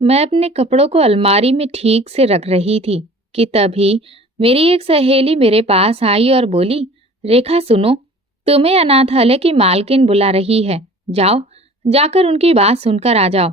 मैं अपने कपड़ों को अलमारी में ठीक से रख रही थी कि तभी मेरी एक सहेली मेरे पास आई और बोली, रेखा सुनो, तुम्हें अनाथालय की मालकिन बुला रही है। जाओ, जाकर उनकी बात सुनकर आ जाओ।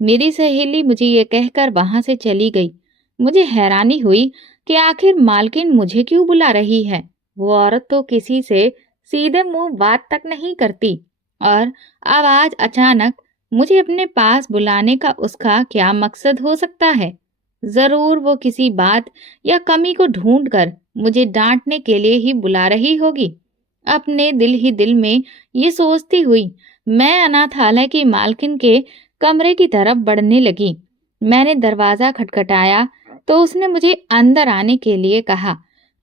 मेरी सहेली मुझे ये कहकर वहां से चली गई। मुझे हैरानी हुई कि आखिर मालकिन मुझे क्यों बुला रही है। वो औरत तो किसी से सीधे मुंह बात तक नहीं करती, और अब आज अचानक मुझे अपने पास बुलाने का उसका क्या मकसद हो सकता है। जरूर वो किसी बात या कमी को ढूंढ कर मुझे डांटने के लिए ही बुला रही होगी। अपने दिल ही दिल में ये सोचती हुई मैं अनाथालय की मालकिन के कमरे की तरफ बढ़ने लगी। मैंने दरवाजा खटखटाया तो उसने मुझे अंदर आने के लिए कहा।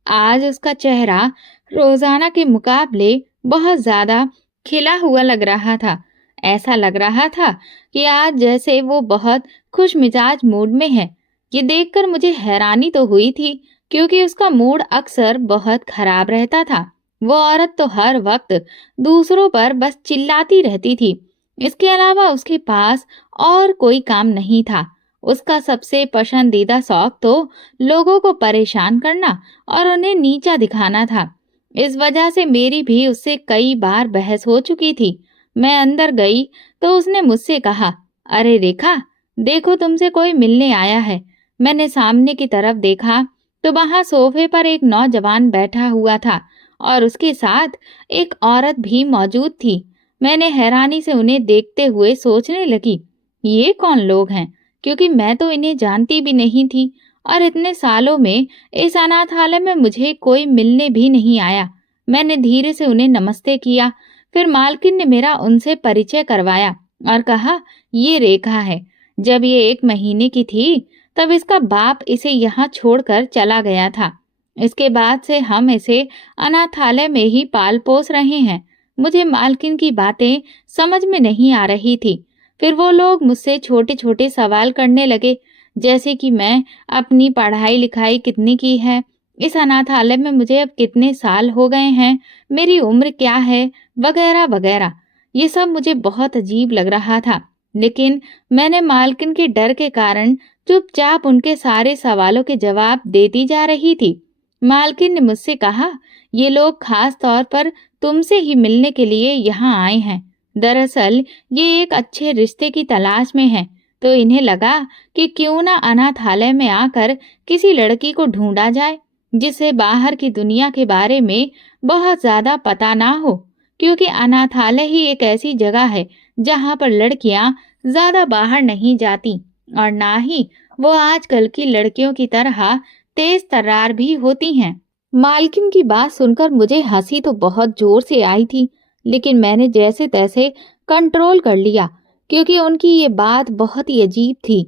आज उसका चेहरा रोजाना के मुकाबले बहुत ज्यादा खिला हुआ लग रहा था। ऐसा लग रहा था कि आज जैसे वो बहुत खुश मिजाज मूड में है। ये देखकर मुझे हैरानी तो हुई थी, क्योंकि उसका मूड अक्सर बहुत खराब रहता था। वो औरत तो हर वक्त दूसरों पर बस चिल्लाती रहती थी। इसके अलावा उसके पास और कोई काम नहीं था। उसका सबसे पसंदीदा शौक तो लोगों को परेशान करना और उन्हें नीचा दिखाना था। इस वजह से मेरी भी उससे कई बार बहस हो चुकी थी। मैं अंदर गई तो उसने मुझसे कहा, अरे रेखा, देखो तुमसे कोई मिलने आया है। मैंने सामने की तरफ देखा तो वहां सोफे पर एक नौजवान बैठा हुआ था और उसके साथ एक औरत भी मौजूद थी। मैंने हैरानी से उन्हें देखते हुए सोचने लगी, ये कौन लोग हैं, क्योंकि मैं तो इन्हें जानती भी नहीं थी और इतने सालों में इस अनाथालय में मुझे कोई मिलने भी नहीं आया। मैंने धीरे से उन्हें नमस्ते किया। फिर मालकिन ने मेरा उनसे परिचय करवाया और कहा, ये रेखा है। जब ये 1 महीने की थी तब इसका बाप इसे यहाँ छोड़कर चला गया था। इसके बाद से हम इसे अनाथालय में ही पाल पोस रहे हैं। मुझे मालकिन की बातें समझ में नहीं आ रही थी। फिर वो लोग मुझसे छोटे छोटे सवाल करने लगे, जैसे कि मैं अपनी पढ़ाई लिखाई कितनी की है, इस अनाथालय में मुझे अब कितने साल हो गए हैं, मेरी उम्र क्या है, वगैरह वगैरह। ये सब मुझे बहुत अजीब लग रहा था, लेकिन मैंने मालकिन के डर के कारण चुपचाप उनके सारे सवालों के जवाब देती जा रही थी। मालकिन ने मुझसे कहा, ये लोग खास तौर पर तुमसे ही मिलने के लिए यहाँ आए हैं। दरअसल ये एक अच्छे रिश्ते की तलाश में हैं, तो इन्हें लगा कि क्यों ना अनाथालय में आकर किसी लड़की को ढूंढा जाए जिसे बाहर की दुनिया के बारे में बहुत ज्यादा पता ना हो, क्योंकि अनाथालय ही एक ऐसी जगह है जहाँ पर लड़कियां ज्यादा बाहर नहीं जाती और ना ही वो आजकल की लड़कियों की तरह तेज तर्रार भी होती हैं। मालकिन की बात सुनकर मुझे हंसी तो बहुत जोर से आई थी, लेकिन मैंने जैसे तैसे कंट्रोल कर लिया, क्योंकि उनकी ये बात बहुत ही अजीब थी।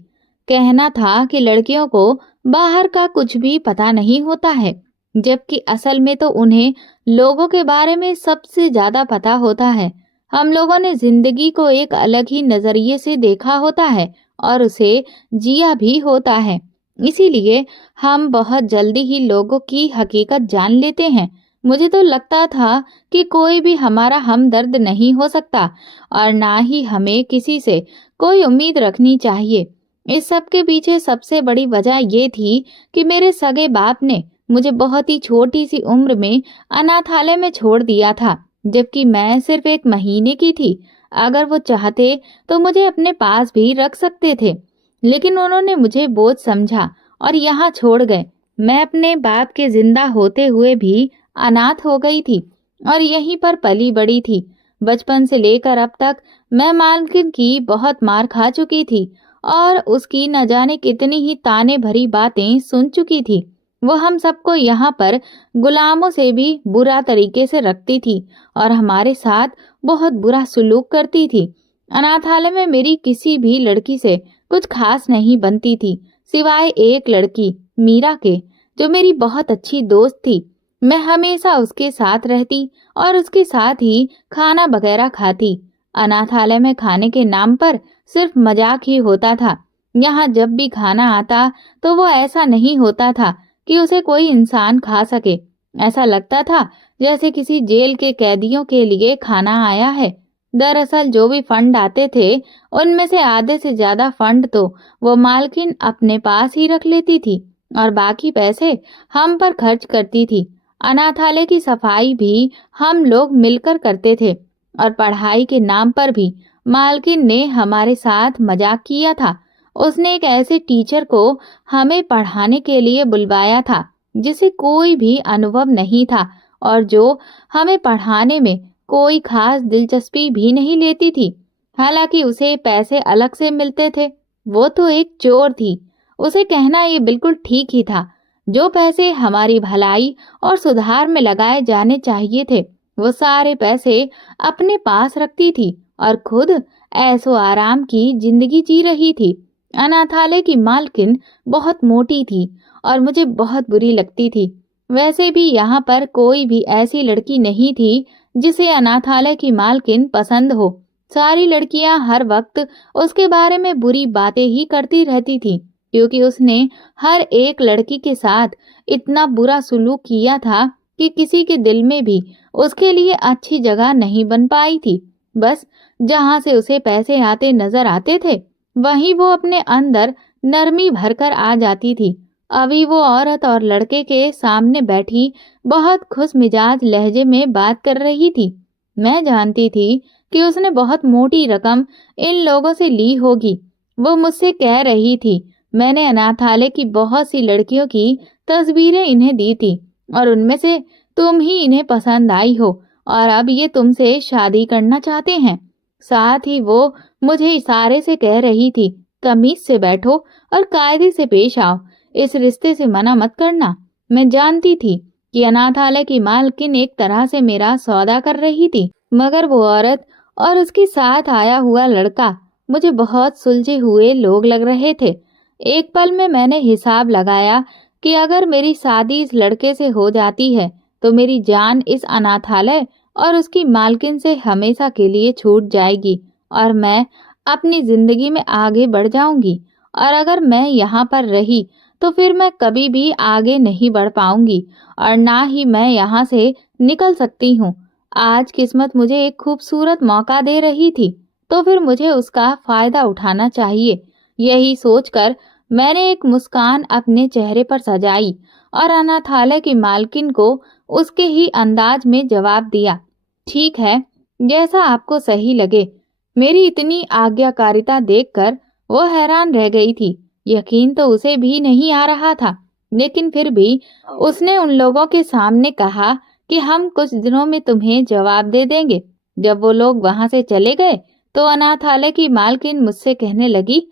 कहना था कि लड़कियों को बाहर का कुछ भी पता नहीं होता है, जबकि असल में तो उन्हें लोगों के बारे में सबसे ज्यादा पता होता है। हम लोगों ने जिंदगी को एक अलग ही नजरिए से देखा होता है और उसे जिया भी होता है। इसीलिए हम बहुत जल्दी ही लोगों की हकीकत जान लेते हैं। मुझे तो लगता था कि कोई भी हमारा हमदर्द नहीं हो सकता और ना ही हमें किसी से कोई उम्मीद रखनी चाहिए। इस सब के पीछे सबसे बड़ी वजह ये थी कि मेरे सगे बाप ने मुझे बहुत ही छोटी सी उम्र में अनाथालय में छोड़ दिया था, जबकि मैं सिर्फ 1 महीने की थी। अगर वो चाहते तो मुझे अपने पास भी रख सकते थे, लेकिन उन्होंने मुझे बोझ समझा और यहाँ छोड़ गए। मैं अपने बाप के जिंदा होते हुए भी अनाथ हो गई थी और यहीं पर पली बड़ी थी। बचपन से लेकर अब तक मैं मालकिन की बहुत मार खा चुकी थी और उसकी न जाने कितनी ही ताने भरी बातें सुन चुकी थी। वो हम सबको यहाँ पर गुलामों से भी बुरा तरीके से रखती थी और हमारे साथ बहुत बुरा सुलूक करती थी। अनाथालय में मेरी किसी भी लड़की से कुछ खास नहीं बनती थी, सिवाय एक लड़की मीरा के, जो मेरी बहुत अच्छी दोस्त थी। मैं हमेशा उसके साथ रहती और उसके साथ ही खाना वगैरह खाती। अनाथालय में खाने के नाम पर सिर्फ मजाक ही होता था। यहाँ जब भी खाना आता तो वो ऐसा नहीं होता था कि उसे कोई इंसान खा सके। ऐसा लगता था जैसे किसी जेल के कैदियों के लिए खाना आया है। दरअसल जो भी फंड आते थे उनमें से आधे से ज्यादा फंड तो वो मालकिन अपने पास ही रख लेती थी और बाकी पैसे हम पर खर्च करती थी। अनाथालय की सफाई भी हम लोग मिलकर करते थे और पढ़ाई के नाम पर भी मालकिन ने हमारे साथ मजाक किया था। उसने एक ऐसे टीचर को हमें पढ़ाने के लिए बुलवाया था जिसे कोई भी अनुभव नहीं था और जो हमें पढ़ाने में कोई खास दिलचस्पी भी नहीं लेती थी। हालांकि उसे पैसे अलग से मिलते थे। वो तो एक चोर थी। उसे कहना ये बिल्कुल ठीक ही था। जो पैसे हमारी भलाई और सुधार में लगाए जाने चाहिए थे वो सारे पैसे अपने पास रखती थी और खुद ऐसो आराम की जिंदगी जी रही थी। अनाथालय की मालकिन बहुत मोटी थी और मुझे बहुत बुरी लगती थी। वैसे भी यहाँ पर कोई भी ऐसी लड़की नहीं थी जिसे अनाथालय की मालकिन पसंद हो। सारी लड़कियां हर वक्त उसके बारे में बुरी बातें ही करती रहती थी क्योंकि उसने हर एक लड़की के साथ इतना बुरा सुलूक किया था कि किसी के दिल में भी उसके लिए अच्छी जगह नहीं बन पाई थी। बस जहां से उसे पैसे आते नजर आते थे वहीं वो अपने अंदर नरमी भरकर आ जाती थी। अभी वो औरत और लड़के के सामने बैठी बहुत खुश मिजाज लहजे में बात कर रही थी। मैं जानती थी कि उसने बहुत मोटी रकम इन लोगों से ली होगी। वो मुझसे कह रही थी, मैंने अनाथालय की बहुत सी लड़कियों की तस्वीरें इन्हें दी थी और उनमें से तुम ही इन्हें पसंद आई हो और अब ये तुमसे शादी करना चाहते हैं। साथ ही वो मुझे इशारे से कह रही थी, तमीज से बैठो और कायदे से पेश आओ, इस रिश्ते से मना मत करना। मैं जानती थी कि अनाथालय की मालकिन एक तरह से मेरा सौदा कर रही थी, मगर वो औरत और उसके साथ आया हुआ लड़का मुझे बहुत सुलझे हुए लोग लग रहे थे। एक पल में मैंने हिसाब लगाया कि अगर मेरी शादी इस लड़के से हो जाती है तो मेरी जान इस अनाथालय और उसकी मालकिन से हमेशा के लिए छूट जाएगी और मैं अपनी जिंदगी में आगे बढ़ जाऊंगी। और अगर मैं यहाँ पर रही तो फिर मैं कभी भी आगे नहीं बढ़ पाऊंगी और ना ही मैं यहाँ से निकल सकती हूँ। आज किस्मत मुझे एक खूबसूरत मौका दे रही थी तो फिर मुझे उसका फायदा उठाना चाहिए। यही सोचकर मैंने एक मुस्कान अपने चेहरे पर सजाई और अनाथालय की मालकिन को उसके ही अंदाज में जवाब दिया, ठीक है, जैसा आपको सही लगे। मेरी इतनी आज्ञाकारिता देखकर वो हैरान रह गई थी। यकीन तो उसे भी नहीं आ रहा था, लेकिन फिर भी उसने उन लोगों के सामने कहा कि हम कुछ दिनों में तुम्हें जवाब दे देंगे। जब वो लोग वहां से चले गए तो अनाथालय की मालकिन मुझसे कहने लगी,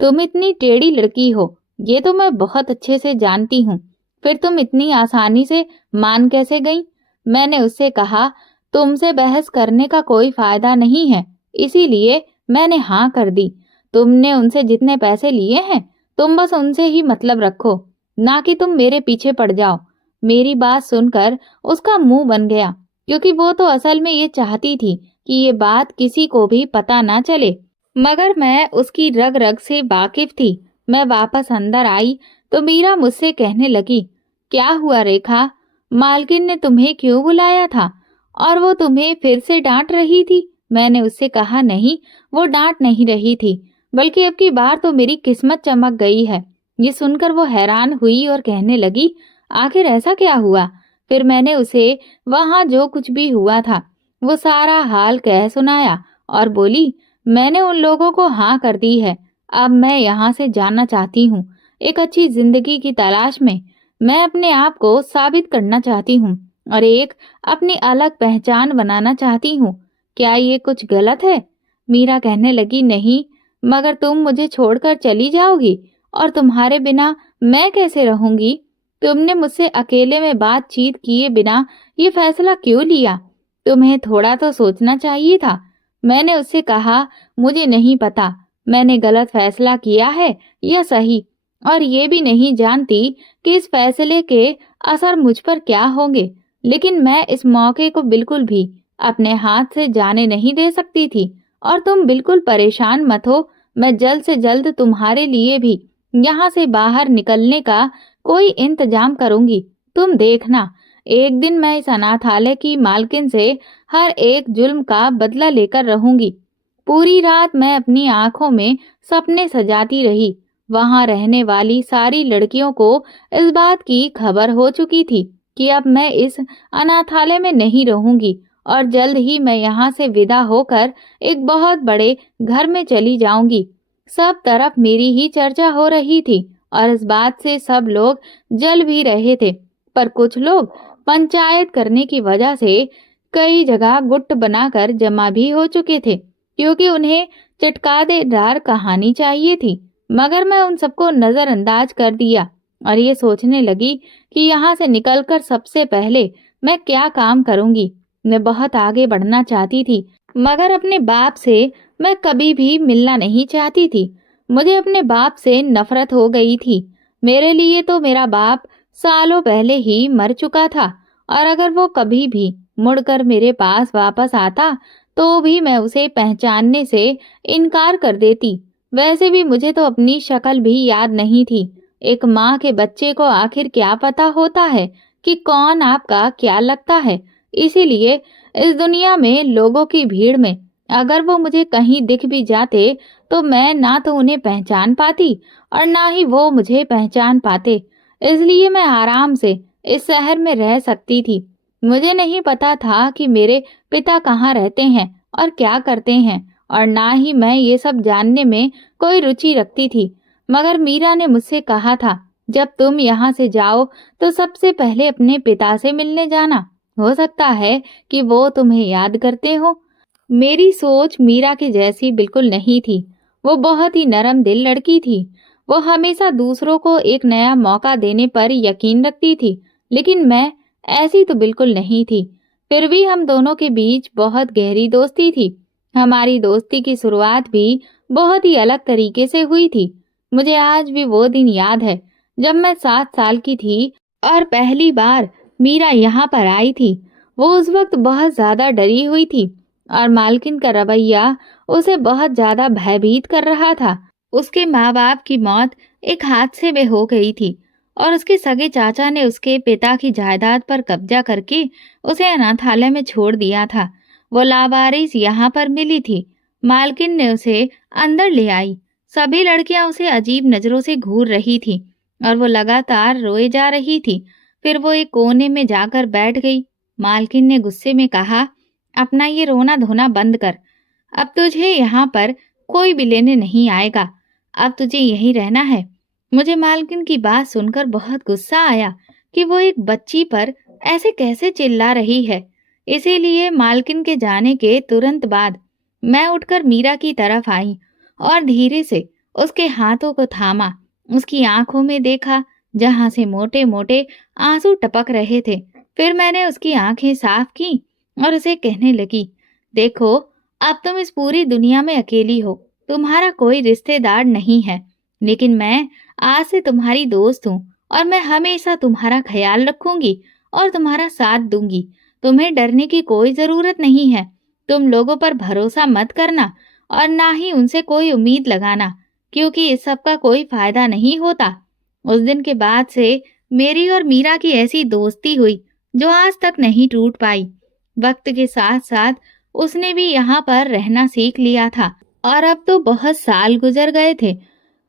तुम इतनी टेढ़ी लड़की हो ये तो मैं बहुत अच्छे से जानती हूँ, फिर तुम इतनी आसानी से मान कैसे गई? मैंने उससे कहा, तुमसे बहस करने का कोई फायदा नहीं है, इसीलिए मैंने हाँ कर दी। तुमने उनसे जितने पैसे लिए हैं तुम बस उनसे ही मतलब रखो, ना कि तुम मेरे पीछे पड़ जाओ। मेरी बात सुनकर उसका मुंह बन गया क्योंकि वो तो असल में ये चाहती थी कि ये बात किसी को भी पता ना चले, मगर मैं उसकी रग रग से वाकिफ थी। मैं वापस अंदर आई तो मीरा मुझसे कहने लगी, क्या हुआ रेखा, मालकिन ने तुम्हें क्यों बुलाया था और वो तुम्हें फिर से डांट रही थी? मैंने उससे कहा, नहीं, वो डांट नहीं रही थी, बल्कि अब की बार तो मेरी किस्मत चमक गई है। ये सुनकर वो हैरान हुई और कहने लगी, आखिर ऐसा क्या हुआ? फिर मैंने उसे वहां जो कुछ भी हुआ था वो सारा हाल कह सुनाया और बोली, मैंने उन लोगों को हाँ कर दी है, अब मैं यहाँ से जाना चाहती हूँ। एक अच्छी जिंदगी की तलाश में मैं अपने आप को साबित करना चाहती हूँ और एक अपनी अलग पहचान बनाना चाहती हूँ। क्या ये कुछ गलत है? मीरा कहने लगी, नहीं, मगर तुम मुझे छोड़कर चली जाओगी और तुम्हारे बिना मैं कैसे रहूंगी? तुमने मुझसे अकेले में बातचीत किए बिना ये फैसला क्यों लिया? तुम्हें थोड़ा तो सोचना चाहिए था। मैंने उससे कहा, मुझे नहीं पता मैंने गलत फैसला किया है या सही, और ये भी नहीं जानती कि इस फैसले के असर मुझ पर क्या होंगे, लेकिन मैं इस मौके को बिल्कुल भी अपने हाथ से जाने नहीं दे सकती थी। और तुम बिल्कुल परेशान मत हो, मैं जल्द से जल्द तुम्हारे लिए भी यहाँ से बाहर निकलने का कोई इंतजाम करूंगी। तुम देखना, एक दिन मैं इस अनाथालय की मालकिन से हर एक जुल्म का बदला लेकर रहूंगी। पूरी रात मैं अपनी आंखों में सपने सजाती रही। वहां रहने वाली सारी लड़कियों को इस बात की खबर हो चुकी थी कि अब मैं इस अनाथालय में नहीं रहूंगी और जल्द ही मैं यहाँ से विदा होकर एक बहुत बड़े घर में चली जाऊंगी। सब तरफ मेरी ही चर्चा हो रही थी और इस बात से सब लोग जल भी रहे थे। पर कुछ लोग पंचायत करने की वजह से कई जगह गुट बनाकर जमा भी हो चुके थे, क्योंकि उन्हें चटकादेदार कहानी चाहिए थी। मगर मैं उन सबको नजरअंदाज कर दिया और ये सोचने लगी कि यहाँ से निकलकर सबसे पहले मैं क्या काम करूंगी। मैं बहुत आगे बढ़ना चाहती थी, मगर अपने बाप से मैं कभी भी मिलना नहीं चाहती थी। मुझे अपने बाप से नफरत हो गई थी। मेरे लिए तो मेरा बाप सालों पहले ही मर चुका था और अगर वो कभी भी मुड़कर मेरे पास वापस आता तो भी मैं उसे पहचानने से इनकार कर देती। वैसे भी मुझे तो अपनी शक्ल भी याद नहीं थी। एक माँ के बच्चे को आखिर क्या पता होता है कि कौन आपका क्या लगता है। इसीलिए इस दुनिया में लोगों की भीड़ में अगर वो मुझे कहीं दिख भी जाते तो मैं ना तो उन्हें पहचान पाती और ना ही वो मुझे पहचान पाते। इसलिए मैं आराम से इस शहर में रह सकती थी। मुझे नहीं पता था कि मेरे पिता कहाँ रहते हैं और क्या करते हैं, और ना ही मैं ये सब जानने में कोई रुचि रखती थी। मगर मीरा ने मुझसे कहा था, जब तुम यहाँ से जाओ तो सबसे पहले अपने पिता से मिलने जाना। हो सकता है कि वो तुम्हें याद करते हो। मेरी सोच मीरा के जैसी बिल्कुल नहीं थी। वो बहुत ही नरम दिल लड़की थी। वो हमेशा दूसरों को एक नया मौका देने पर यकीन रखती थी, लेकिन मैं ऐसी तो बिल्कुल नहीं थी। फिर भी हम दोनों के बीच बहुत गहरी दोस्ती थी। हमारी दोस्ती की शुरुआत भी बहुत ही अलग तरीके से हुई थी। मुझे आज भी वो दिन याद है जब मैं 7 साल की थी और पहली बार मीरा यहाँ पर आई थी। वो उस वक्त बहुत ज्यादा डरी हुई थी और मालकिन का रवैया उसे बहुत ज्यादा भयभीत कर रहा था। उसके माँ बाप की मौत एक हादसे में हो गई थी और उसके सगे चाचा ने उसके पिता की जायदाद पर कब्जा करके उसे अनाथालय में छोड़ दिया था। वो लावारिस यहाँ पर मिली थी। मालकिन ने उसे अंदर ले आई। सभी लड़कियां उसे अजीब नजरों से घूर रही थी और वो लगातार रोए जा रही थी। फिर वो एक कोने में जाकर बैठ गई। मालकिन ने गुस्से में कहा, अपना ये रोना धोना बंद कर। अब तुझे यहाँ पर कोई भी लेने नहीं आएगा। अब तुझे यहीं रहना है। मुझे मालकिन की बात सुनकर बहुत गुस्सा आया कि वो एक बच्ची पर ऐसे कैसे चिल्ला रही है। इसीलिए मालकिन के जाने के तुरंत बाद मैं उठकर मीरा की तरफ आई और धीरे से उसके हाथों को थामा। उसकी आंखों में देखा जहां से मोटे मोटे आंसू टपक रहे थे। फिर मैंने उसकी आंखें साफ की और उसे कहने लगी, देखो, अब तुम इस पूरी दुनिया में अकेली हो। तुम्हारा कोई रिश्तेदार नहीं है, लेकिन मैं आज से तुम्हारी दोस्त हूँ और मैं हमेशा तुम्हारा ख्याल रखूंगी और तुम्हारा साथ दूंगी। तुम्हें डरने की कोई जरूरत नहीं है। तुम लोगों पर भरोसा मत करना और ना ही उनसे कोई उम्मीद लगाना, क्योंकि इस सब का कोई फायदा नहीं होता। उस दिन के बाद से मेरी और मीरा की ऐसी दोस्ती हुई जो आज तक नहीं टूट पाई। वक्त के साथ साथ उसने भी यहाँ पर रहना सीख लिया था और अब तो बहुत साल गुजर गए थे।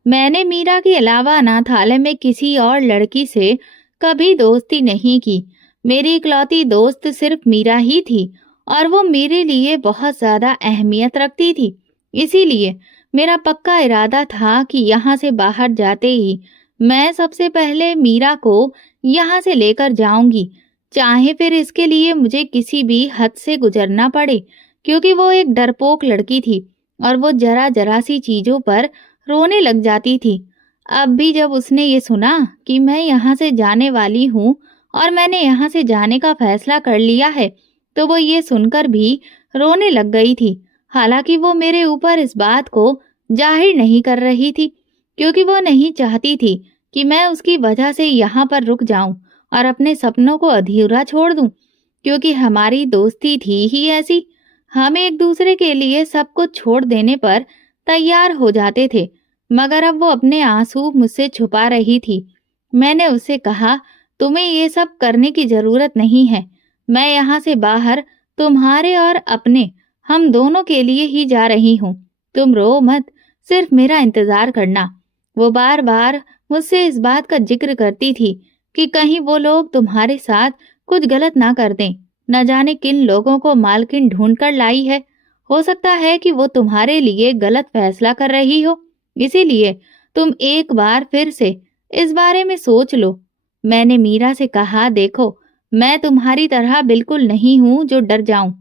मैंने मीरा के अलावा अनाथालय में किसी और लड़की से कभी दोस्ती नहीं की। मेरी इकलौती दोस्त सिर्फ मीरा ही थी और वो मेरे लिए बहुत ज्यादा अहमियत रखती थी। इसीलिए मेरा पक्का इरादा था कि यहाँ से बाहर जाते ही मैं सबसे पहले मीरा को यहाँ से लेकर जाऊंगी, चाहे फिर इसके लिए मुझे किसी भी हद से गुजरना पड़े, क्योंकि वो एक डरपोक लड़की थी और वो जरा जरा सी चीजों पर रोने लग जाती थी। अब भी जब उसने ये सुना कि मैं यहाँ से जाने वाली हूँ और मैंने यहाँ से जाने का फैसला कर लिया है, तो वो ये सुनकर भी रोने लग गई थी। हालांकि वो मेरे ऊपर इस बात को जाहिर नहीं कर रही थी, क्योंकि वो नहीं चाहती थी कि मैं उसकी वजह से यहाँ पर रुक जाऊं और अपने सपनों को अधूरा छोड़ दूं, क्योंकि हमारी दोस्ती थी ही ऐसी। हम एक दूसरे के लिए सब कुछ छोड़ देने पर तैयार हो जाते थे। मगर अब वो अपने आंसू मुझसे छुपा रही थी। मैंने उससे कहा, तुम्हें ये सब करने की जरूरत नहीं है। मैं यहाँ से बाहर तुम्हारे और अपने, हम दोनों के लिए ही जा रही हूँ। तुम रो मत, सिर्फ मेरा इंतजार करना। वो बार बार मुझसे इस बात का जिक्र करती थी कि कहीं वो लोग तुम्हारे साथ कुछ गलत ना कर दें। न जाने किन लोगों को मालकिन ढूंढ कर लाई है। हो सकता है कि वो तुम्हारे लिए गलत फैसला कर रही हो, इसीलिए तुम एक बार फिर से इस बारे में सोच लो। मैंने मीरा से कहा, देखो, मैं तुम्हारी तरह बिल्कुल नहीं हूँ जो डर जाऊं।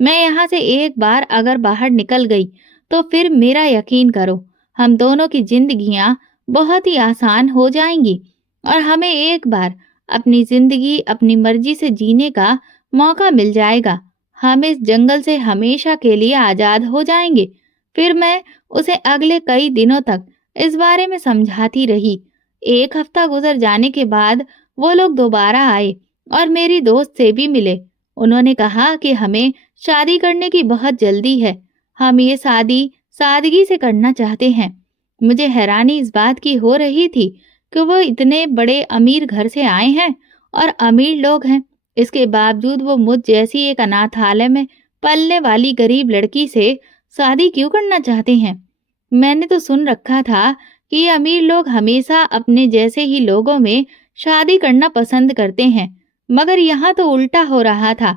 मैं यहाँ से एक बार अगर बाहर निकल गई तो फिर मेरा यकीन करो, हम दोनों की जिंदगियां बहुत ही आसान हो जाएंगी और हमें एक बार अपनी जिंदगी अपनी मर्जी से जीने का मौका मिल जाएगा। हम इस जंगल से हमेशा के लिए आजाद हो जाएंगे। फिर मैं उसे अगले कई दिनों तक इस बारे में समझाती रही। एक हफ्ता गुजर जाने के बाद वो लोग दोबारा आए और मेरी दोस्त से भी मिले। उन्होंने कहा कि हमें शादी करने की बहुत जल्दी है। हम ये शादी सादगी से करना चाहते हैं। मुझे हैरानी इस बात की हो रही थी कि वो इतने बड़े अमीर घर से आए हैं और अमीर लोग हैं। इसके बावजूद वो मुझ जैसी एक अनाथालय में पलने वाली गरीब लड़की से शादी क्यों करना चाहते हैं। मैंने तो सुन रखा था कि ये अमीर लोग हमेशा अपने जैसे ही लोगों में शादी करना पसंद करते हैं, मगर यहाँ तो उल्टा हो रहा था।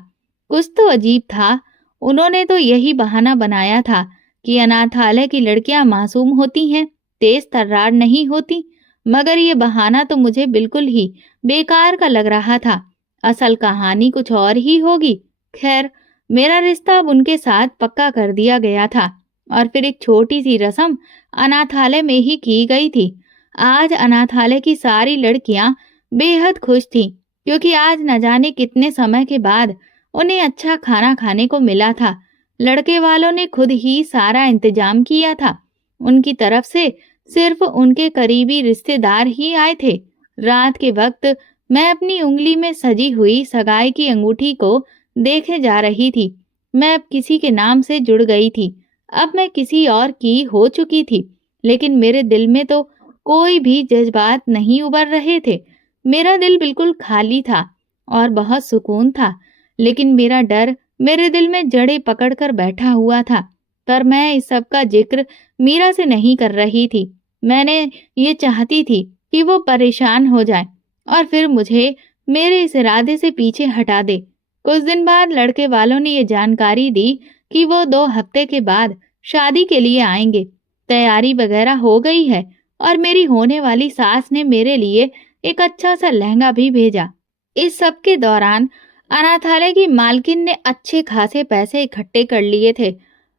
कुछ तो अजीब था। उन्होंने तो यही बहाना बनाया था कि अनाथालय की लड़कियां मासूम होती हैं, तेज तर्रार नहीं होती, मगर ये बहाना तो मुझे बिल्कुल ही बेकार का लग रहा था। असल कहानी कुछ और ही होगी। खैर, मेरा रिश्ता अब उनके साथ पक्का कर दिया गया था और फिर एक छोटी सी रस्म अनाथालय में ही की गई थी। आज अनाथालय की सारी लड़कियां बेहद खुश थीं, क्योंकि आज न जाने कितने समय के बाद उन्हें अच्छा खाना खाने को मिला था। लड़के वालों ने खुद ही सारा इंतजाम किया था। उनकी तरफ से सिर्फ उनके करीबी रिश्तेदार ही आए थे। रात के वक्त मैं अपनी उंगली में सजी हुई सगाई की अंगूठी को देखे जा रही थी। मैं अब किसी के नाम से जुड़ गई थी। अब मैं किसी और की हो चुकी थी, लेकिन मेरे दिल में तो कोई भी जज्बात नहीं उभर रहे थे। मेरा दिल बिल्कुल खाली था और बहुत सुकून था, लेकिन मेरा डर मेरे दिल में जड़ें पकड़कर बैठा हुआ था। पर मैं इस सब का जिक्र मीरा से नहीं कर रही थी। मैंने ये चाहती थी कि वो परेशान हो जाए और फिर मुझे मेरे इस इरादे से पीछे हटा दे। कुछ दिन बाद लड़के वालों ने ये जानकारी दी कि वो 2 हफ्ते के बाद शादी के लिए आएंगे। तैयारी वगैरह हो गई है और मेरी होने वाली सास ने मेरे लिए एक अच्छा सा लहंगा भी भेजा। इस सब के दौरान अनाथालय की मालकिन ने अच्छे खासे पैसे इकट्ठे कर लिए थे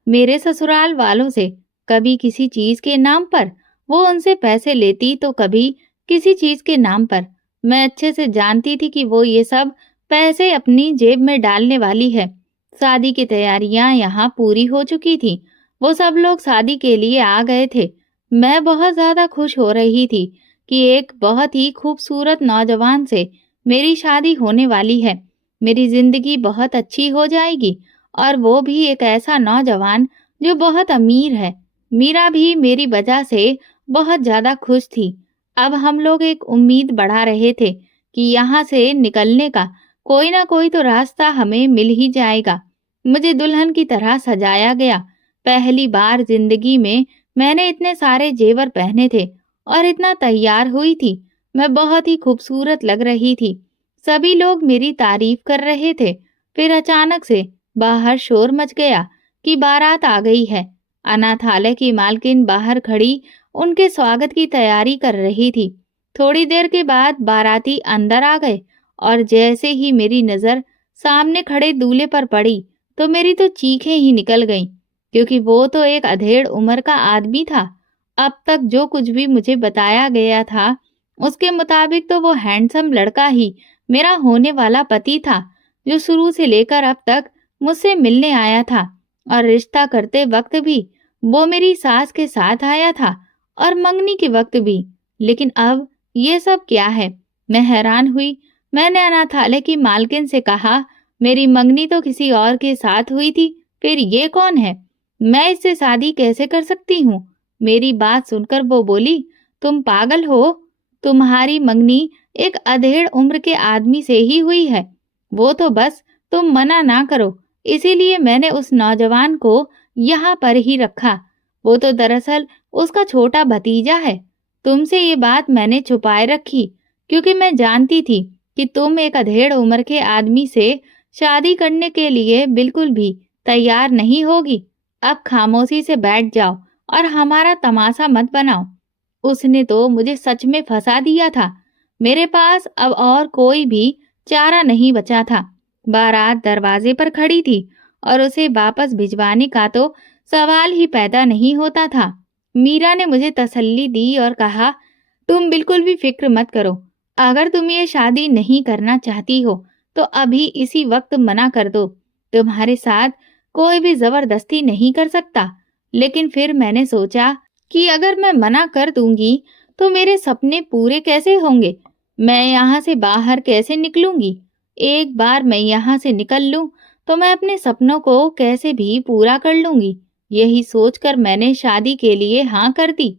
मेरे ससुराल वालों से। कभी किसी चीज के नाम पर वो उनसे पैसे लेती तो कभी किसी चीज के नाम पर। मैं अच्छे से जानती थी कि वो ये सब पैसे अपनी जेब में डालने वाली है। शादी की तैयारियां यहाँ पूरी हो चुकी थी। वो सब लोग शादी के लिए आ गए थे। मैं बहुत ज्यादा खुश हो रही थी कि एक बहुत ही खूबसूरत नौजवान से मेरी शादी होने वाली है। मेरी जिंदगी बहुत अच्छी हो जाएगी और वो भी एक ऐसा नौजवान जो बहुत अमीर है। मीरा भी मेरी वजह से बहुत ज्यादा खुश थी। अब हम लोग एक उम्मीद बढ़ा रहे थे कि यहाँ से निकलने का कोई ना कोई तो रास्ता हमें मिल ही जाएगा। मुझे दुल्हन की तरह सजाया गया। पहली बार जिंदगी में मैंने इतने सारे जेवर पहने थे और इतना तैयार हुई थी। मैं बहुत ही खूबसूरत लग रही थी। सभी लोग मेरी तारीफ कर रहे थे। फिर अचानक से बाहर शोर मच गया कि बारात आ गई है। अनाथालय की मालकिन बाहर खड़ी उनके स्वागत की तैयारी कर रही थी। थोड़ी देर के बाद बाराती अंदर आ गए और जैसे ही मेरी नजर सामने खड़े दूल्हे पर पड़ी तो मेरी तो चीखें ही निकल गईं, क्योंकि वो तो एक अधेड़ उम्र का आदमी था। अब तक जो कुछ भी मुझे बताया गया था उसके मुताबिक तो वो हैंडसम लड़का ही मेरा होने वाला पति था, जो शुरू से लेकर अब तक मुझसे मिलने आया था और रिश्ता करते वक्त भी वो मेरी सास के साथ आया था और मंगनी के वक्त भी। लेकिन अब ये सब क्या है? मैं हैरान हुई। मैंने अनाथालय की मालकिन से कहा, मेरी मंगनी तो किसी और के साथ हुई थी, फिर ये कौन है? मैं इससे शादी कैसे कर सकती हूँ? मेरी बात सुनकर वो बोली, तुम पागल हो? तुम्हारी मंगनी एक अधेड़ उम्र के आदमी से ही हुई है। वो तो बस तुम मना ना करो, इसीलिए मैंने उस नौजवान को यहाँ पर ही रखा। वो तो दरअसल उसका छोटा भतीजा है। तुमसे ये बात मैंने छुपाए रखी, क्योंकि मैं जानती थी कि तुम एक अधेड़ उम्र के आदमी से शादी करने के लिए बिल्कुल भी तैयार नहीं होगी। अब खामोशी से बैठ जाओ और हमारा तमाशा मत बनाओ। उसने तो मुझे सच में फंसा दिया था। मेरे पास अब और कोई भी चारा नहीं बचा था। बारात दरवाजे पर खड़ी थी और उसे वापस भिजवाने का तो सवाल ही पैदा नहीं होता था। मीरा ने मुझे तसल्ली दी और कहा, तुम बिल्कुल भी फिक्र मत करो। अगर तुम ये शादी नहीं करना चाहती हो तो अभी इसी वक्त मना कर दो। तुम्हारे साथ कोई भी जबरदस्ती नहीं कर सकता। लेकिन फिर मैंने सोचा कि अगर मैं मना कर दूंगी तो मेरे सपने पूरे कैसे होंगे? मैं यहाँ से बाहर कैसे निकलूंगी? एक बार मैं यहाँ से निकल लूं तो मैं अपने सपनों को कैसे भी पूरा कर लूंगी। यही सोचकर मैंने शादी के लिए हाँ कर दी।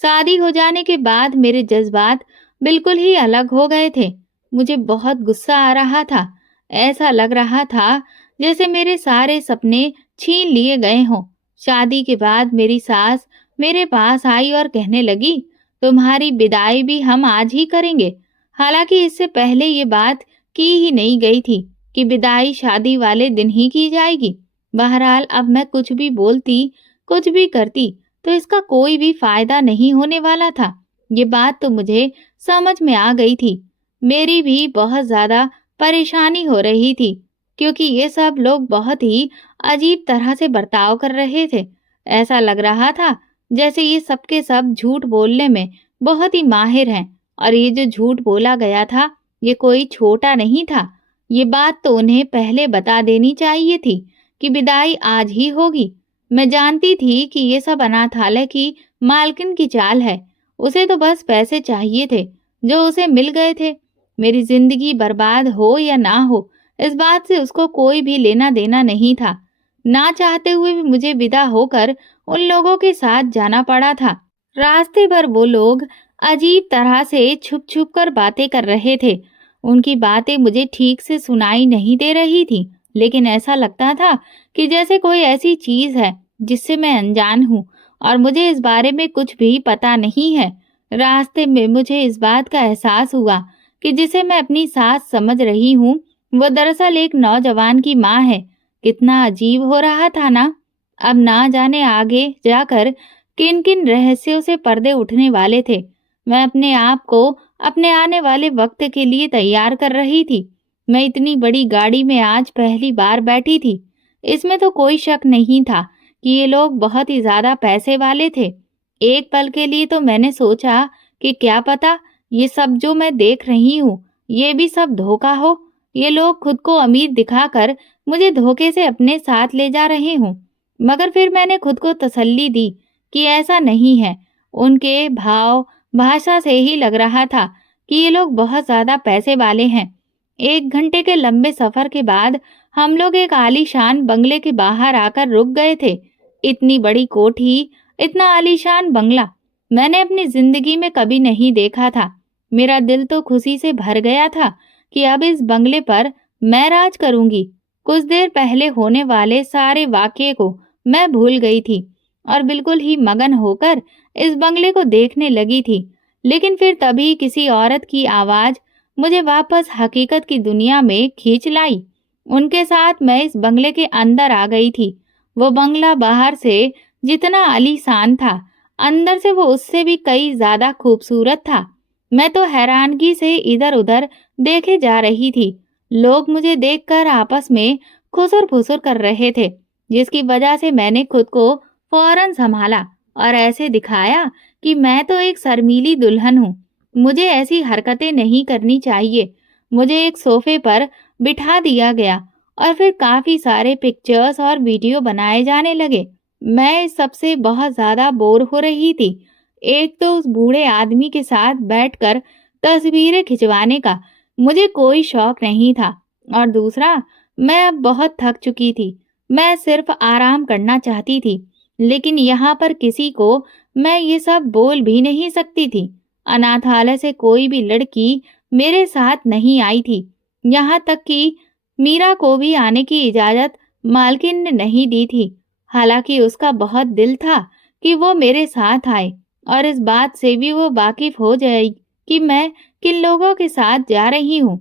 शादी हो जाने के बाद मेरे जज्बात बिल्कुल ही अलग हो गए थे। मुझे बहुत गुस्सा आ रहा था। ऐसा लग रहा था जैसे मेरे सारे सपने छीन लिए गए हों। शादी के बाद मेरी सास मेरे पास आई और कहने लगी, तुम्हारी विदाई भी हम आज ही करेंगे। हालांकि इससे पहले ये बात की ही नहीं गई थी कि विदाई शादी वाले दिन ही की जाएगी। बहरहाल अब मैं कुछ भी बोलती, कुछ भी करती तो इसका कोई भी फायदा नहीं होने वाला था। ये बात तो मुझे समझ में आ गई थी। मेरी भी बहुत ज्यादा परेशानी हो रही थी, क्योंकि ये सब लोग बहुत ही अजीब तरह से बर्ताव कर रहे थे। ऐसा लग रहा था जैसे ये सब के सब झूठ बोलने में बहुत ही माहिर हैं, और ये जो झूठ बोला गया था ये कोई छोटा नहीं था। ये बात तो उन्हें पहले बता देनी चाहिए थी कि विदाई आज ही होगी। मैं जानती थी कि ये सब अनाथालय की मालकिन की चाल है। उसे तो बस पैसे चाहिए थे जो उसे मिल गए थे। मेरी जिंदगी बर्बाद हो या ना हो, इस बात से उसको कोई भी लेना देना नहीं था। ना चाहते हुए भी मुझे विदा होकर उन लोगों के साथ जाना पड़ा था। रास्ते भर वो लोग अजीब तरह से छुप छुप कर बातें कर रहे थे। उनकी बातें मुझे ठीक से सुनाई नहीं दे रही थी, लेकिन ऐसा लगता था कि जैसे कोई ऐसी चीज है जिससे मैं अनजान हूँ और मुझे इस बारे में कुछ भी पता नहीं है। रास्ते में मुझे इस बात का एहसास हुआ कि जिसे मैं अपनी सास समझ रही हूँ वो दरअसल एक नौजवान की माँ है। कितना अजीब हो रहा था ना। अब ना जाने आगे जाकर किन किन रहस्यों से पर्दे उठने वाले थे। मैं अपने आप को अपने आने वाले वक्त के लिए तैयार कर रही थी। मैं इतनी बड़ी गाड़ी में आज पहली बार बैठी थी। इसमें तो कोई शक नहीं था कि ये लोग बहुत ही ज्यादा पैसे वाले थे। एक पल के लिए तो मैंने सोचा कि क्या पता ये सब जो मैं देख रही हूँ ये भी सब धोखा हो। ये लोग खुद को अमीर दिखाकर मुझे धोखे से अपने साथ ले जा रहे हूँ। मगर फिर मैंने खुद को तसल्ली दी कि ऐसा नहीं है। उनके भाव भाषा से ही लग रहा था कि ये लोग बहुत ज्यादा पैसे वाले हैं। 1 घंटे के लंबे सफर के बाद हम लोग एक आलीशान बंगले के बाहर आकर रुक गए थे। इतनी बड़ी कोठी, इतना आलीशान बंगला मैंने अपनी जिंदगी में कभी नहीं देखा था। मेरा दिल तो खुशी से भर गया था कि अब इस बंगले पर मैं राज करूंगी। कुछ देर पहले होने वाले सारे वाकये को मैं भूल गई थी और बिल्कुल ही मगन होकर इस बंगले को देखने लगी थी। लेकिन फिर तभी किसी औरत की आवाज मुझे वापस हकीकत की दुनिया में खींच लाई। उनके साथ मैं इस बंगले के अंदर आ गई थी। वो बंगला बाहर से जितना आलीशान था, अंदर से वो उससे भी कई ज्यादा खूबसूरत था। मैं तो हैरानगी से इधर उधर देखे जा रही थी। लोग मुझे देखकर आपस में खुसुर फुसुर कर रहे थे, जिसकी वजह से मैंने खुद को फौरन संभाला और ऐसे दिखाया कि मैं तो एक शर्मीली दुल्हन हूँ। मुझे ऐसी हरकतें नहीं करनी चाहिए। मुझे एक सोफे पर बिठा दिया गया और फिर काफी सारे पिक्चर्स और वीडियो बनाए जाने लगे। मैं इस सब से बहुत ज्यादा बोर हो रही थी। एक तो उस बूढ़े आदमी के साथ बैठकर तस्वीरें खिंचवाने का मुझे कोई शौक नहीं था, और दूसरा मैं अब बहुत थक चुकी थी। मैं सिर्फ आराम करना चाहती थी, लेकिन यहाँ पर किसी को मैं ये सब बोल भी नहीं सकती थी। अनाथालय से कोई भी लड़की मेरे साथ नहीं आई थी। यहाँ तक कि मीरा को भी आने की इजाज़त मालकिन ने नहीं दी थी। हालाँकि उसका बहुत दिल था कि वो मेरे साथ आए और इस बात से भी वो वाकिफ़ हो जाए कि मैं किन लोगों के साथ जा रही हूँ।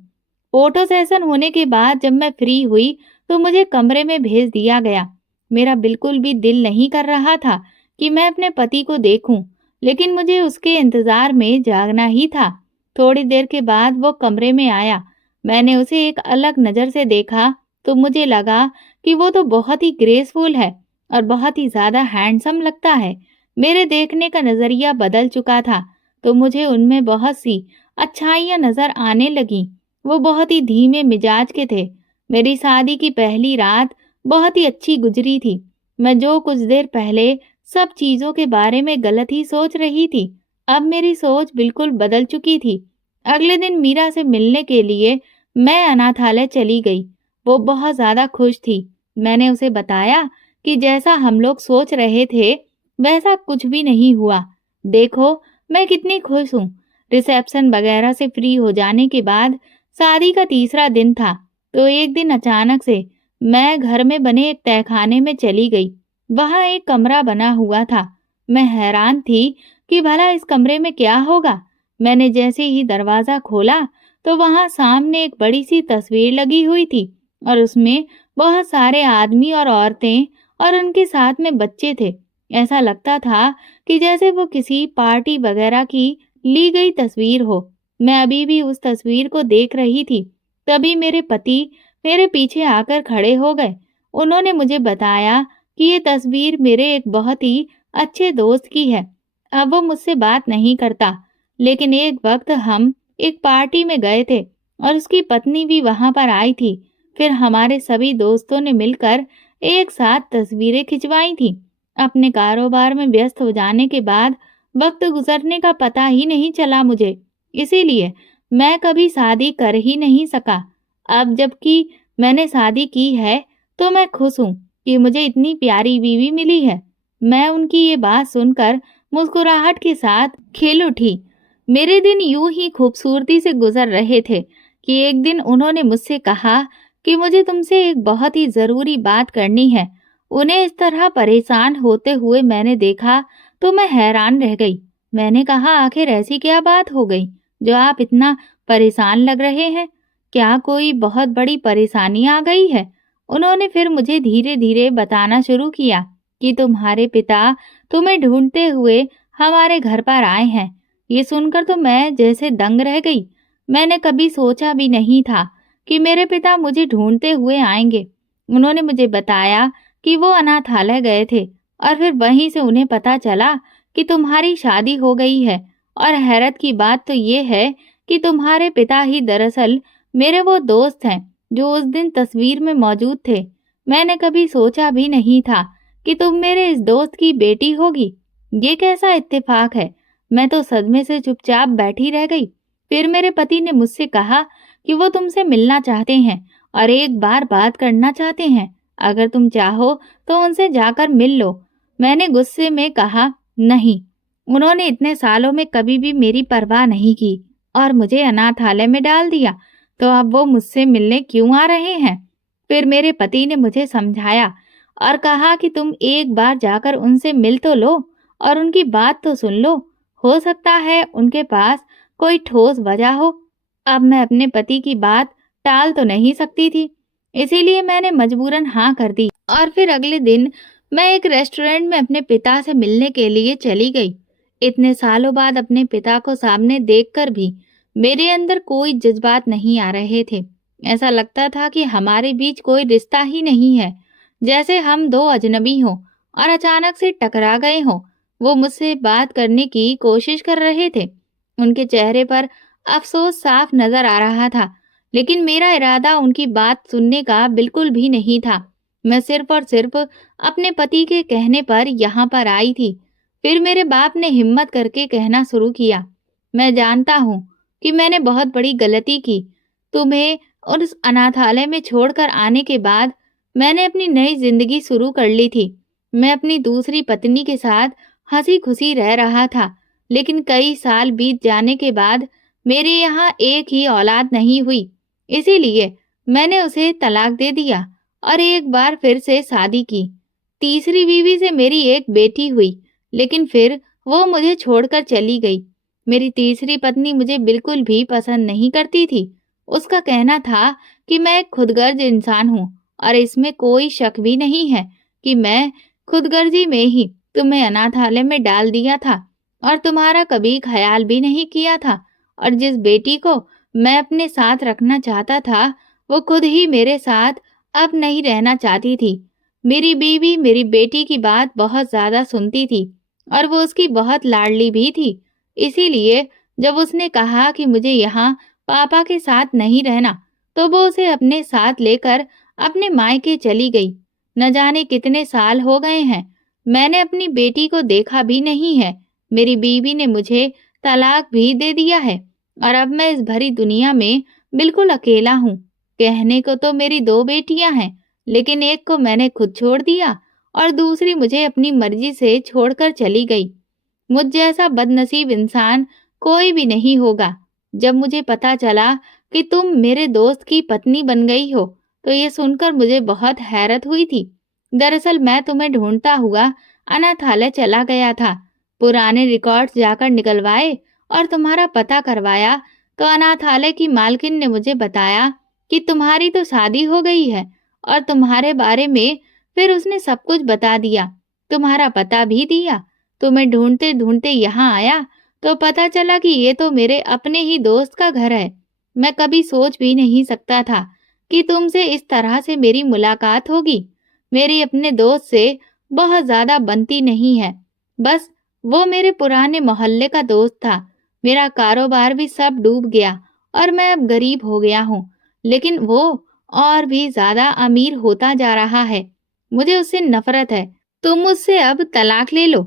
फ़ोटो सेशन होने के बाद जब मैं फ्री हुई तो मुझे कमरे में भेज दिया गया। मेरा बिल्कुल भी दिल नहीं कर रहा था कि मैं अपने पति को देखूं, लेकिन मुझे उसके इंतज़ार में जागना ही था। थोड़ी देर के बाद वो कमरे में आया। मैंने उसे एक अलग नज़र से देखा तो मुझे लगा कि वो तो बहुत ही ग्रेसफुल है और बहुत ही ज़्यादा हैंडसम लगता है। मेरे देखने का नज़रिया बदल चुका था, तो मुझे उनमें बहुत सी अच्छाइयाँ नज़र आने लगीं। वो बहुत ही धीमे मिजाज के थे। मेरी शादी की पहली रात बहुत ही अच्छी गुजरी थी। मैं जो कुछ देर पहले सब चीज़ों के बारे में गलत ही सोच रही थी, अब मेरी सोच बिल्कुल बदल चुकी थी। अगले दिन मीरा से मिलने के लिए मैं अनाथालय चली गई। वो बहुत ज़्यादा खुश थी। मैंने उसे बताया कि जैसा हम लोग सोच रहे थे, वैसा कुछ भी नहीं हुआ। देखो, मैं कितनी खुश हूँ। रिसेप्शन वगैरह से फ्री हो जाने के बाद शादी का तीसरा दिन था, तो एक दिन अचानक से मैं घर में बने एक तहखाने में चली गई। वहाँ एक कमरा बना हुआ था। मैं हैरान थी कि भला इस कमरे में क्या होगा। मैंने जैसे ही दरवाज़ा खोला, तो वहाँ सामने एक बड़ी सी तस्वीर लगी हुई थी और उसमें बहुत सारे आदमी और औरतें और उनके साथ में बच्चे थे। ऐसा लगता था कि जैसे वो किसी पार्टी वगैरह की ली गई तस्वीर हो। मैं अभी भी उस तस्वीर को देख रही थी, तभी मेरे पति मेरे पीछे आकर खड़े हो गए। उन्होंने मुझे बताया कि ये तस्वीर मेरे एक बहुत ही अच्छे दोस्त की है। अब वो मुझसे बात नहीं करता, लेकिन एक वक्त हम एक पार्टी में गए थे और उसकी पत्नी भी वहां पर आई थी। फिर हमारे सभी दोस्तों ने मिलकर एक साथ तस्वीरें खिंचवाई थी। अपने कारोबार में व्यस्त हो जाने के बाद वक्त गुजरने का पता ही नहीं चला मुझे, इसीलिए मैं कभी शादी कर ही नहीं सका। अब जबकि मैंने शादी की है, तो मैं खुश हूँ कि मुझे इतनी प्यारी बीवी मिली है। मैं उनकी ये बात सुनकर मुस्कुराहट के साथ खिल उठी। मेरे दिन यूं ही खूबसूरती से गुजर रहे थे कि एक दिन उन्होंने मुझसे कहा कि मुझे तुमसे एक बहुत ही जरूरी बात करनी है। उन्हें इस तरह परेशान होते हुए मैंने देखा तो मैं हैरान रह गई। मैंने कहा, आखिर ऐसी क्या बात हो गई जो आप इतना परेशान लग रहे हैं? क्या कोई बहुत बड़ी परेशानी आ गई है? उन्होंने फिर मुझे धीरे धीरे बताना शुरू किया कि तुम्हारे पिता तुम्हें ढूंढते हुए हमारे घर पर आए हैं। ये सुनकर तो मैं जैसे दंग रह गई। मैंने कभी सोचा भी नहीं था कि मेरे पिता मुझे ढूंढते हुए आएंगे। उन्होंने मुझे बताया कि वो अनाथालय गए थे और फिर वहीं से उन्हें पता चला कि तुम्हारी शादी हो गई है। और हैरत की बात तो ये है कि तुम्हारे पिता ही दरअसल मेरे वो दोस्त हैं जो उस दिन तस्वीर में मौजूद थे। मैंने कभी सोचा भी नहीं था कि तुम मेरे इस दोस्त की बेटी होगी। ये कैसा इत्तेफाक है। मैं तो सदमे से चुपचाप बैठी रह गई। फिर मेरे पति ने मुझसे कहा कि वो तुमसे मिलना चाहते हैं और एक बार बात करना चाहते हैं। अगर तुम चाहो तो उनसे जाकर मिल लो। मैंने गुस्से में कहा, नहीं। उन्होंने इतने सालों में कभी भी मेरी परवाह नहीं की और मुझे अनाथालय में डाल दिया, तो अब वो मुझसे मिलने क्यों आ रहे हैं? फिर मेरे पति ने मुझे समझाया और कहा कि तुम एक बार जाकर उनसे मिल तो लो और उनकी बात तो सुन लो। हो सकता है उनके पास कोई ठोस वजह हो। अब मैं अपने पति की बात टाल तो नहीं सकती थी, इसीलिए मैंने मजबूरन हाँ कर दी और फिर अगले दिन मैं एक रेस्टोरेंट में अपने पिता से मिलने के लिए चली गई। इतने सालों बाद अपने पिता को सामने देखकर भी मेरे अंदर कोई जज्बात नहीं आ रहे थे। ऐसा लगता था कि हमारे बीच कोई रिश्ता ही नहीं है, जैसे हम दो अजनबी हों और अचानक से टकरा गए हों। वो मुझसे बात करने की कोशिश कर रहे थे। उनके चेहरे पर अफसोस साफ नजर आ रहा था, लेकिन मेरा इरादा उनकी बात सुनने का बिल्कुल भी नहीं था। मैं सिर्फ और सिर्फ अपने पति के कहने पर यहाँ पर आई थी। फिर मेरे बाप ने हिम्मत करके कहना शुरू किया, मैं जानता हूँ कि मैंने बहुत बड़ी गलती की। तुम्हें और उस अनाथालय में छोड़कर आने के बाद मैंने अपनी नई जिंदगी शुरू कर ली थी। मैं अपनी दूसरी पत्नी के साथ हंसी खुशी रह रहा था, लेकिन कई साल बीत जाने के बाद मेरे यहाँ एक ही औलाद नहीं हुई, इसीलिए मैंने उसे तलाक दे दिया और एक बार फिर से शादी की। तीसरी बीवी से मेरी एक बेटी हुई, लेकिन फिर वो मुझे छोड़कर चली गई। मेरी तीसरी पत्नी मुझे बिल्कुल भी पसंद नहीं करती थी। उसका कहना था कि मैं एक खुदगर्ज इंसान हूँ और इसमें कोई शक भी नहीं है कि मैं खुदगर्जी में ही तुम्हें अनाथालय में डाल दिया था और तुम्हारा कभी ख्याल भी नहीं किया था। और जिस बेटी को मैं अपने साथ रखना चाहता था, वो खुद ही मेरे साथ अब नहीं रहना चाहती थी। मेरी बीवी मेरी बेटी की बात बहुत ज्यादा सुनती थी और वो उसकी बहुत लाडली भी थी। इसीलिए जब उसने कहा कि मुझे यहाँ पापा के साथ नहीं रहना, तो वो उसे अपने साथ लेकर अपने मायके चली गई। न जाने कितने साल हो गए हैं, मैंने अपनी बेटी को देखा भी नहीं है। मेरी बीवी ने मुझे तलाक भी दे दिया है और अब मैं इस भरी दुनिया में बिल्कुल अकेला हूँ। कहने को तो मेरी 2 बेटियां हैं, लेकिन एक को मैंने खुद छोड़ दिया और दूसरी मुझे अपनी मर्जी से छोड़कर चली गई। मुझ जैसा बदनसीब इंसान कोई भी नहीं होगा। जब मुझे पता चला कि तुम मेरे दोस्त की पत्नी बन गई हो, तो ये सुनकर मुझे बहुत हैरत हुई थी। दरअसल मैं तुम्हें ढूंढता हुआ अनाथालय चला गया था। पुराने रिकॉर्ड्स जाकर निकलवाए और तुम्हारा पता करवाया, तो अनाथालय की मालकिन ने मुझे बताया कि तुम्हारी तो शादी हो गई है और तुम्हारे बारे में फिर उसने सब कुछ बता दिया। तुम्हारा पता भी दिया। तुम्हें ढूंढते ढूंढते यहाँ आया तो पता चला कि ये तो मेरे अपने ही दोस्त का घर है। मैं कभी सोच भी नहीं सकता था कि तुमसे इस तरह से मेरी मुलाकात होगी। मेरी अपने दोस्त से बहुत ज्यादा बनती नहीं है। बस वो मेरे पुराने मोहल्ले का दोस्त था। मेरा कारोबार भी सब डूब गया और मैं अब गरीब हो गया हूँ, लेकिन वो और भी ज्यादा अमीर होता जा रहा है। मुझे उससे नफरत है। तुम मुझसे अब तलाक ले लो।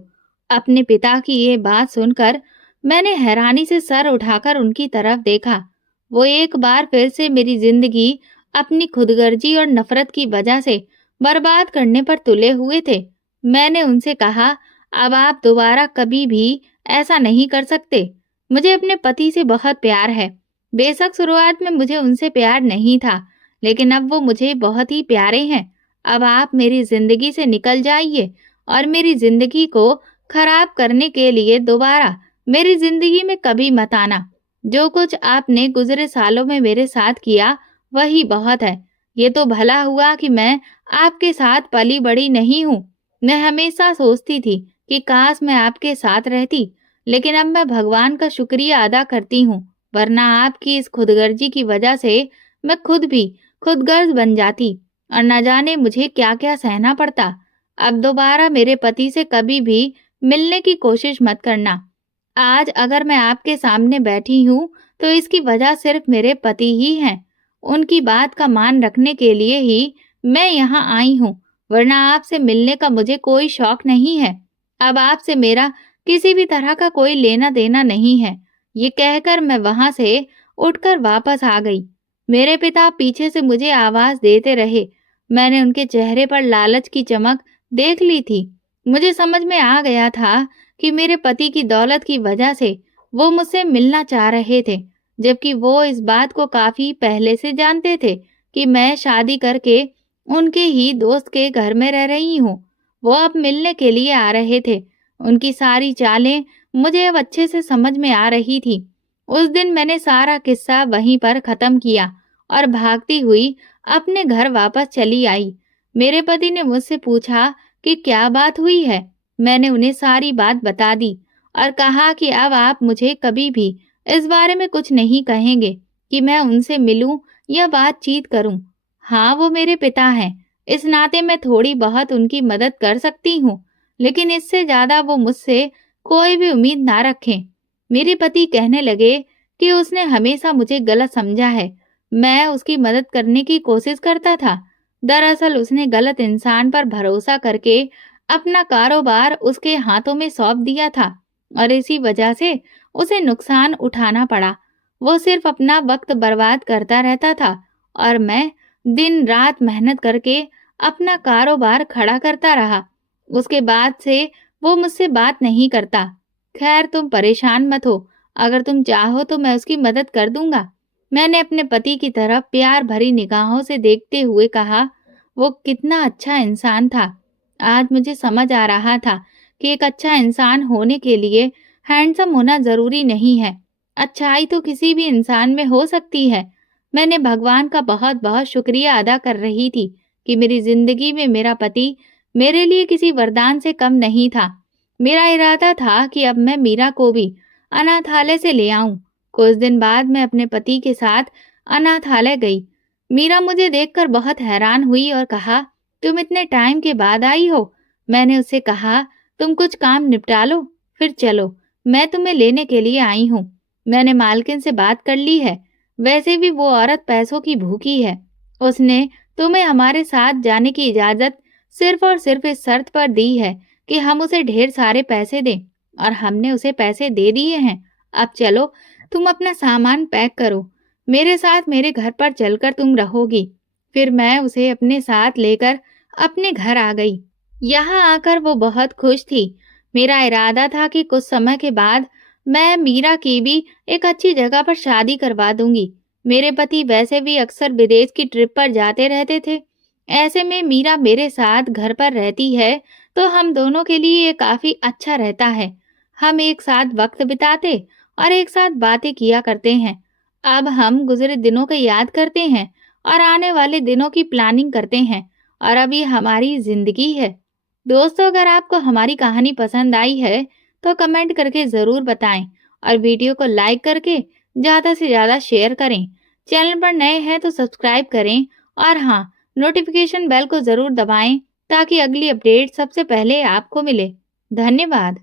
अपने पिता की ये बात सुनकर मैंने हैरानी से सर उठाकर उनकी तरफ देखा। वो एक बार फिर से मेरी जिंदगी अपनी खुदगर्जी और नफरत की वजह से बर्बाद करने पर तुले हुए थे। मैंने उनसे कहा, अब आप दोबारा कभी भी ऐसा नहीं कर सकते। मुझे अपने पति से बहुत प्यार है। बेशक शुरुआत में मुझे उनसे प्यार नहीं था, लेकिन अब वो मुझे बहुत ही प्यारे हैं। अब आप मेरी जिंदगी से निकल जाइए और मेरी जिंदगी को खराब करने के लिए दोबारा मेरी जिंदगी में कभी मत आना। जो कुछ आपने गुजरे सालों में मेरे साथ किया, वही बहुत है। ये तो भला हुआ कि मैं आपके साथ पली बड़ी नहीं हूँ। मैं हमेशा सोचती थी कि काश मैं आपके साथ रहती, लेकिन अब मैं भगवान का शुक्रिया अदा करती हूँ, वरना आपकी इस खुदगर्जी की वजह से मैं खुद भी खुदगर्ज बन जाती और न जाने मुझे क्या क्या सहना पड़ता। अब दोबारा मेरे पति से कभी भी मिलने की कोशिश मत करना। आज अगर मैं आपके सामने बैठी हूँ, तो इसकी वजह सिर्फ मेरे पति ही हैं। उनकी बात का मान रखने के लिए ही मैं यहाँ आई हूँ, वरना आपसे मिलने का मुझे कोई शौक नहीं है। अब आपसे मेरा किसी भी तरह का कोई लेना देना नहीं है। ये कहकर मैं वहां से उठकर वापस आ गई। मेरे पिता पीछे से मुझे आवाज देते रहे। मैंने उनके चेहरे पर लालच की चमक देख ली थी। मुझे समझ में आ गया था कि मेरे पति की दौलत की वजह से वो मुझसे मिलना चाह रहे थे, जबकि वो इस बात को काफी पहले से जानते थे कि मैं शादी करके उनके ही दोस्त के घर में रह रही हूँ। वो अब मिलने के लिए आ रहे थे। उनकी सारी चालें मुझे अब अच्छे से समझ में आ रही थी। उस दिन मैंने सारा किस्सा वहीं पर खत्म किया और भागती हुई अपने घर वापस चली आई। मेरे पति ने मुझसे पूछा कि क्या बात हुई है। मैंने उन्हें सारी बात बता दी और कहा कि अब आप मुझे कभी भी इस बारे में कुछ नहीं कहेंगे कि मैं उनसे मिलूं या बातचीत करूं। हाँ, वो मेरे पिता हैं, इस नाते मैं थोड़ी बहुत उनकी मदद कर सकती हूँ, लेकिन इससे ज्यादा वो मुझसे कोई भी उम्मीद ना रखें। मेरे पति कहने लगे कि उसने हमेशा मुझे गलत समझा है। मैं उसकी मदद करने की कोशिश करता था। दरअसल उसने गलत इंसान पर भरोसा करके अपना कारोबार उसके हाथों में सौंप दिया था और इसी वजह से उसे नुकसान उठाना पड़ा। वो सिर्फ अपना वक्त बर्बाद करता रहता था और मैं दिन रात मेहनत करके अपना कारोबार खड़ा करता रहा। उसके बाद से वो मुझसे बात नहीं करता। खैर, तुम परेशान मत हो। अगर तुम चाहो तो मैं उसकी मदद कर दूंगा। मैंने अपने पति की तरफ प्यार भरी निगाहों से देखते हुए कहा, वो कितना अच्छा इंसान था। आज मुझे समझ आ रहा था कि एक अच्छा इंसान होने के लिए हैंडसम होना ज़रूरी नहीं है। अच्छाई तो किसी भी इंसान में हो सकती है। मैंने भगवान का बहुत-बहुत शुक्रिया अदा कर रही थी कि मेरी ज़िंदगी में मेरा पति मेरे लिए किसी वरदान से कम नहीं था। मेरा इरादा था कि अब मैं मीरा को भी अनाथालय से ले आऊं। कुछ दिन बाद मैं अपने पति के साथ अनाथालय गई। मीरा मुझे देखकर बहुत हैरान हुई और कहा, तुम इतने टाइम के बाद आई हो? मैंने उससे कहा, तुम कुछ काम निपटा लो, फिर चलो, मैं तुम्हें लेने के लिए आई हूँ। मैंने मालकिन से बात कर ली है। वैसे भी वो औरत पैसों की भूखी है। उसने तुम्हें हमारे साथ जाने की इजाजत सिर्फ और सिर्फ इस शर्त पर दी है कि हम उसे ढेर सारे पैसे दें, और हमने उसे पैसे दे दिए हैं। अब चलो, तुम अपना सामान पैक करो। मेरे साथ मेरे घर पर चलकर तुम रहोगी। फिर मैं उसे अपने साथ लेकर अपने घर आ गई। यहाँ आकर वो बहुत खुश थी। मेरा इरादा था कि कुछ समय के बाद मैं मीरा की भी एक अच्छी जगह पर शादी करवा दूंगी। मेरे पति वैसे भी अक्सर विदेश की ट्रिप पर जाते रहते थे। ऐसे में मीरा मेरे साथ घर पर रहती है तो हम दोनों के लिए ये काफी अच्छा रहता है। हम एक साथ वक्त बिताते और एक साथ बातें किया करते हैं। अब हम गुजरे दिनों को याद करते हैं और आने वाले दिनों की प्लानिंग करते हैं, और अब ये हमारी जिंदगी है। दोस्तों, अगर आपको हमारी कहानी पसंद आई है तो कमेंट करके ज़रूर बताएं और वीडियो को लाइक करके ज़्यादा से ज़्यादा शेयर करें। चैनल पर नए हैं तो सब्सक्राइब करें, और हाँ, नोटिफिकेशन बेल को ज़रूर दबाएं ताकि अगली अपडेट सबसे पहले आपको मिले। धन्यवाद।